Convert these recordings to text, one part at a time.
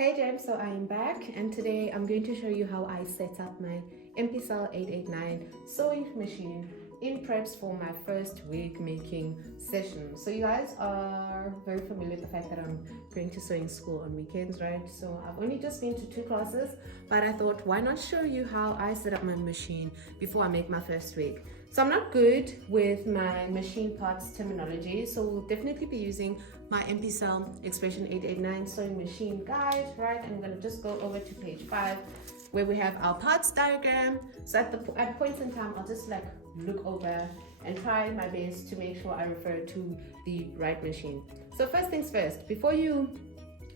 Hey James, so I am back and today I'm going to show you how I set up my Empisal 889 sewing machine in preps for my first wig making session. So you guys are very familiar with the fact that I'm going to sewing school on weekends, right? So I've only just been to 2 classes, but I thought why not show you how I set up my machine before I make my first wig. So I'm not good with my machine parts terminology, so we'll definitely be using my Empisal Expression 889 sewing machine guide, right? I'm going to just go over to page 5 where we have our parts diagram. So at points in time, I'll just like look over and try my best to make sure I refer to the right machine. So first things first, before you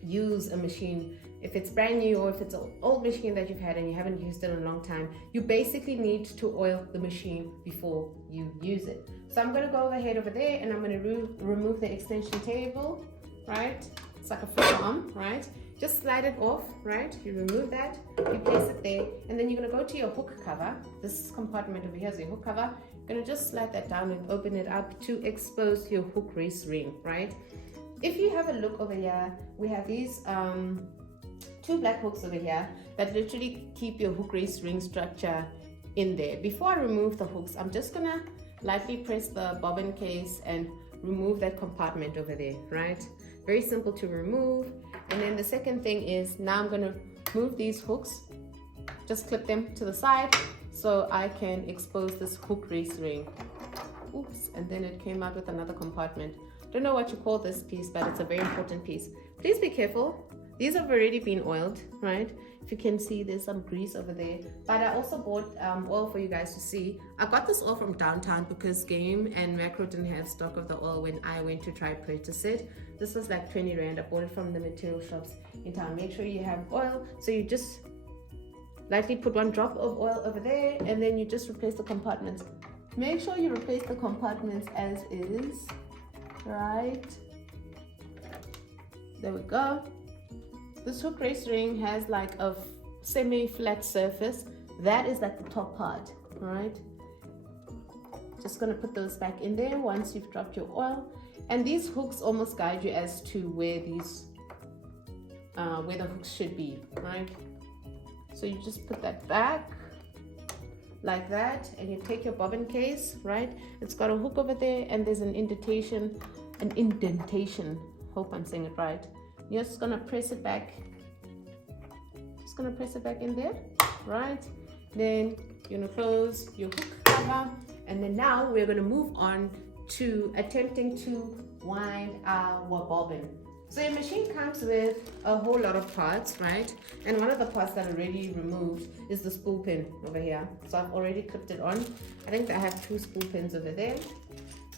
use a machine, if it's brand new or if it's an old machine that you've had and you haven't used it in a long time, you basically need to oil the machine before you use it. So I'm going to go ahead over there and I'm going to remove the extension table, right? It's like a flip arm, right? Just slide it off, right? You remove that, you place it there, and then you're going to go to your hook cover. This compartment over here is your hook cover. You're going to just slide that down and open it up to expose your hook race ring, right? If you have a look over here, we have these 2 black hooks over here that literally keep your hook race ring structure in there. Before I remove the hooks, I'm just gonna lightly press the bobbin case and remove that compartment over there, right? Very simple to remove. And then the second thing is, now I'm gonna move these hooks, just clip them to the side so I can expose this hook race ring. Oops, and then it came out with another compartment. Don't know what you call this piece, but it's a very important piece. Please be careful. These have already been oiled, right? If you can see, there's some grease over there. But I also bought oil for you guys to see. I got this oil from downtown because Game and Macro didn't have stock of the oil when I went to try purchase it. This was like 20 Rand. I bought it from the material shops in town. Make sure you have oil. So you just lightly put 1 drop of oil over there and then you just replace the compartments. Make sure you replace the compartments as is, right? There we go. This hook race ring has like a semi-flat surface. That is like the top part, right? Just gonna put those back in there once you've dropped your oil. And these hooks almost guide you as to where the hooks should be, right? So you just put that back like that, and you take your bobbin case, right? It's got a hook over there, and there's an indentation. Hope I'm saying it right. You're just gonna press it back. Just gonna press it back in there, right? Then you're gonna close your hook cover, and then now we're gonna move on to attempting to wind our bobbin. So your machine comes with a whole lot of parts, right? And one of the parts that I already removed is the spool pin over here. So I've already clipped it on. I think I have 2 spool pins over there.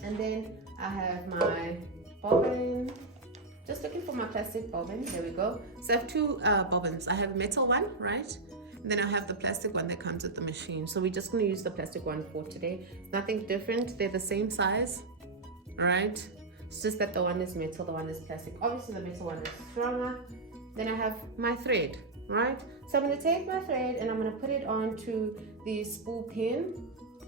And then I have my bobbin. Just looking for my plastic bobbin. There we go. So I have 2 bobbins. I have a metal one, right? And then I have the plastic one that comes with the machine. So we're just going to use the plastic one for today. Nothing different. They're the same size, all right? It's just that the one is metal, the one is plastic. Obviously the metal one is stronger. Then I have my thread, right? So I'm going to take my thread and I'm going to put it onto the spool pin,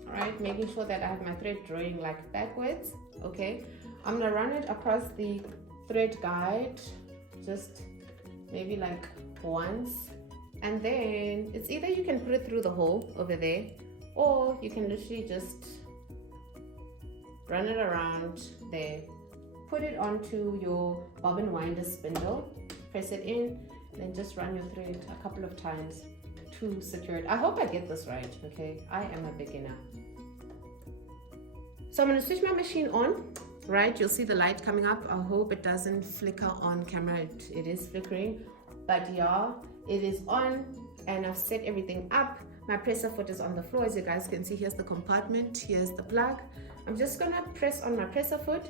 all right? Making sure that I have my thread drawing like backwards, okay? I'm going to run it across the thread guide, just maybe like once, and then it's either you can put it through the hole over there, or you can literally just run it around there, put it onto your bobbin winder spindle, press it in, and then just run your thread a couple of times to secure it. I hope I get this right, okay? I am a beginner. So I'm going to switch my machine on, right? You'll see the light coming up. I hope it doesn't flicker on camera. It is flickering, but yeah, it is on, and I've set everything up. My presser foot is on the floor. As you guys can see, here's the compartment, here's the plug. I'm just gonna press on my presser foot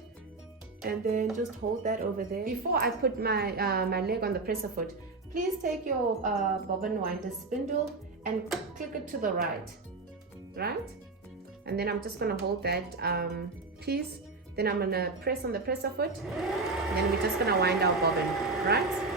and then just hold that over there. Before I put my my leg on the presser foot, please take your bobbin winder spindle and click it to the right, right? And then I'm just gonna hold that piece. Then I'm gonna press on the presser foot, and then we're just gonna wind our bobbin, right?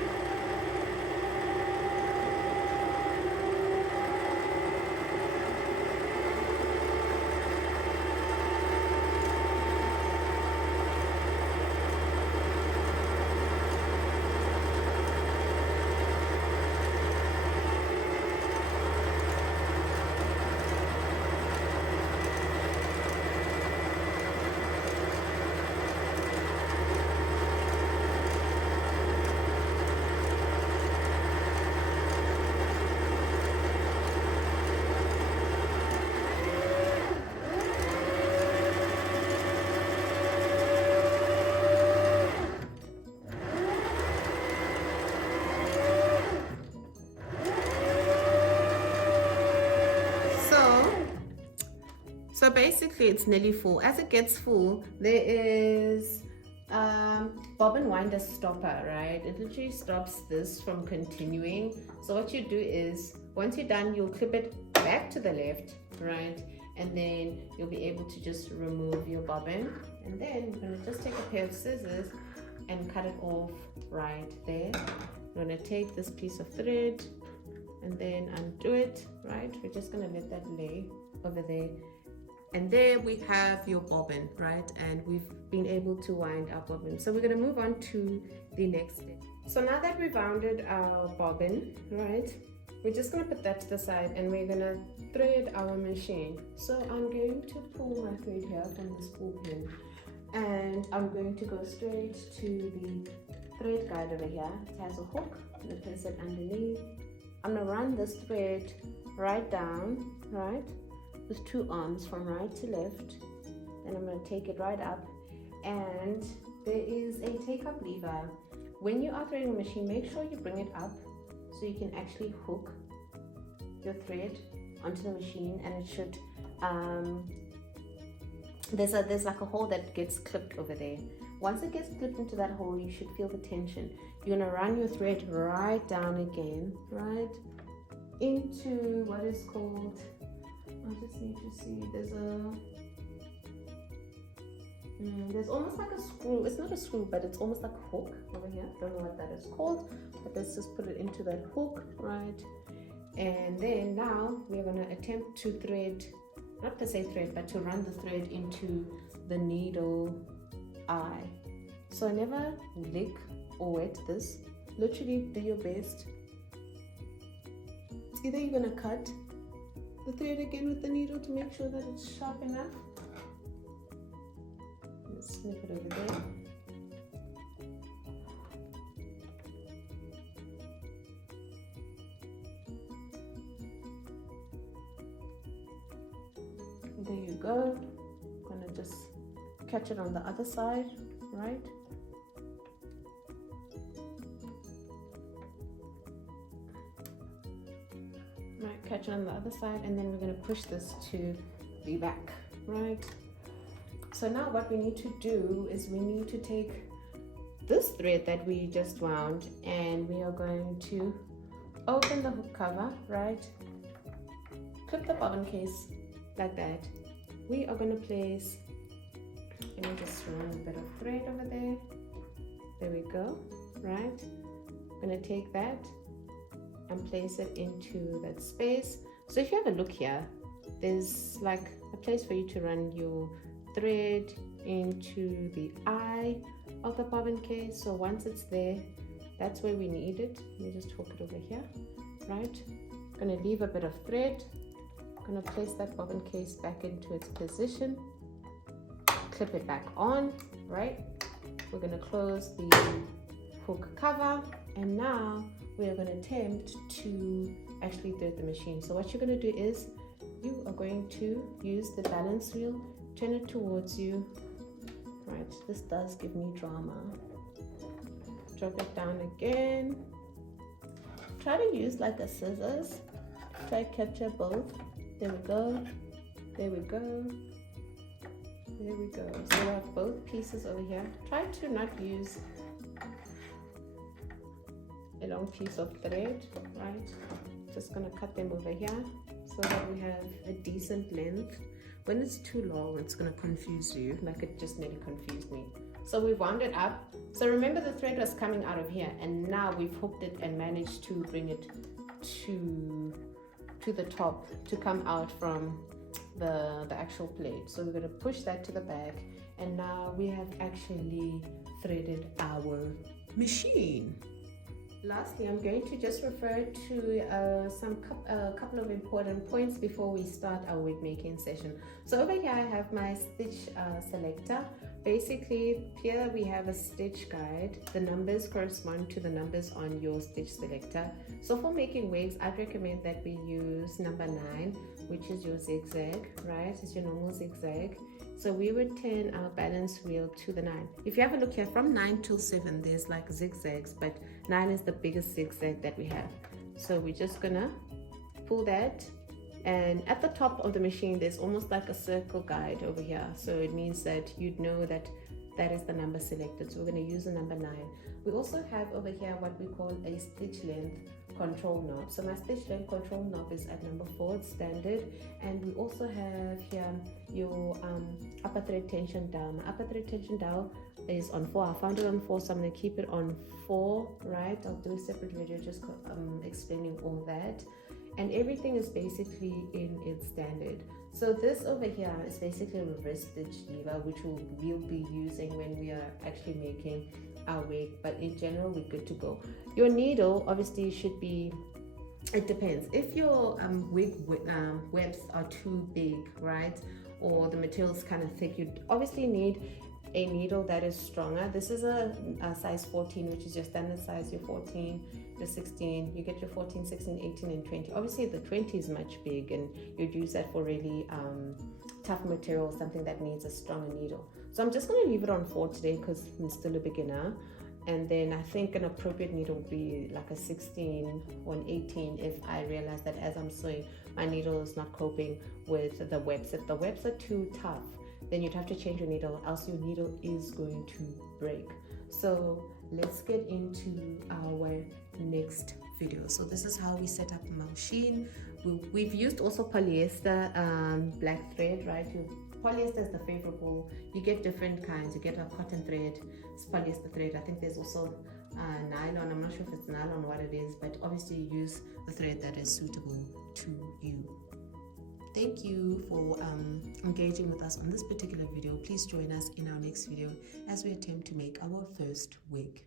So basically it's nearly full. As it gets full, there is bobbin winder stopper, right? It literally stops this from continuing. So what you do is, once you're done, you'll clip it back to the left, right? And then you'll be able to just remove your bobbin. And then you're gonna just take a pair of scissors and cut it off right there. You're gonna take this piece of thread and then undo it, right? We're just gonna let that lay over there. And there we have your bobbin, right? And we've been able to wind our bobbin. So we're gonna move on to the next step. So now that we've rounded our bobbin, right? We're just gonna put that to the side and we're gonna thread our machine. So I'm going to pull my thread here from the spool pin, and I'm going to go straight to the thread guide over here. It has a hook. I'm gonna place it underneath. I'm gonna run this thread right down, right? With two arms from right to left. Then I'm going to take it right up, and there is a take-up lever. When you are threading a machine, make sure you bring it up so you can actually hook your thread onto the machine, and it should there's like a hole that gets clipped over there. Once it gets clipped into that hole, you should feel the tension. You're going to run your thread right down again, right into what is called, I just need to see, there's almost like a screw. It's not a screw, but it's almost like a hook over here. Don't know what that is called, but let's just put it into that hook, right? And then now we're going to attempt to thread, not to say thread, but to run the thread into the needle eye. So never lick or wet this. Literally do your best. Either you're going to cut the thread again with the needle to make sure that it's sharp enough. Let's snip it over there. There you go. I'm gonna just catch it on the other side, right? Right, catch it on the other side, and then we're gonna push this to the back, right? So now what we need to do is we need to take this thread that we just wound, and we are going to open the hook cover, right? Clip the bobbin case like that. We are going to place, let me just run a bit of thread over there. There we go, right? I'm going to take that and place it into that space. So if you have a look here, there's like a place for you to run your thread into the eye of the bobbin case. So once it's there, that's where we need it. Let me just hook it over here, right? I'm going to leave a bit of thread. I'm going to place that bobbin case back into its position, clip it back on, right? We're going to close the hook cover, and now we are going to attempt to actually thread the machine. So what you're going to do is you are going to use the balance wheel, turn it towards you, right? This does give me drama. Drop it down again. Try to use like a scissors. Try to capture both. There we go. There we go. There we go. So we have both pieces over here. Try to not use a long piece of thread, right? Just gonna cut them over here so that we have a decent length. When it's too long, it's gonna confuse you, like it just nearly confused me. So we've wound it up. So remember, the thread was coming out of here, and now we've hooked it and managed to bring it to the top to come out from the actual plate. So we're going to push that to the back, and now we have actually threaded our machine. Lastly, I'm going to just refer to a couple of important points before we start our wig making session. So over here I have my stitch selector. Basically, here we have a stitch guide. The numbers correspond to the numbers on your stitch selector. So for making wigs, I'd recommend that we use number 9, which is your zigzag, right? It's your normal zigzag. So we would turn our balance wheel to the 9. If you have a look here, from 9 till 7, there's like zigzags, but 9 is the biggest zigzag that we have. So we're just gonna pull that And at the top of the machine, there's almost like a circle guide over here. So it means that you'd know that that is the number selected. So we're going to use the number 9. We also have over here what we call a stitch length control knob. So my stitch length control knob is at number 4, it's standard. And we also have here your upper thread tension dial. My upper thread tension dial is on 4. I found it on 4, so I'm going to keep it on 4, right? I'll do a separate video just explaining all that. And everything is basically in its standard. So this over here is basically a reverse stitch lever, which we'll be using when we are actually making our wig, but in general we're good to go. Your needle obviously should be, it depends. If your wig webs are too big, right, or the material is kind of thick, you obviously need a needle that is stronger. This is a size 14, which is your standard size. Your 14, your 16, you get your 14, 16, 18 and 20. Obviously the 20 is much big, and you'd use that for really tough material, something that needs a stronger needle. So I'm just going to leave it on 4 today because I'm still a beginner. And then I think an appropriate needle would be like a 16 or an 18 if I realize that as I'm sewing, my needle is not coping with the webs. If the webs are too tough, then you'd have to change your needle, else your needle is going to break. So let's get into our next video. So this is how we set up a machine. We've used also polyester black thread, right? Polyester is the favorable. You get different kinds. You get a cotton thread, it's polyester thread. I think there's also nylon. I'm not sure if it's nylon, what it is, but obviously you use the thread that is suitable to you. Thank you for engaging with us on this particular video. Please join us in our next video as we attempt to make our first wig.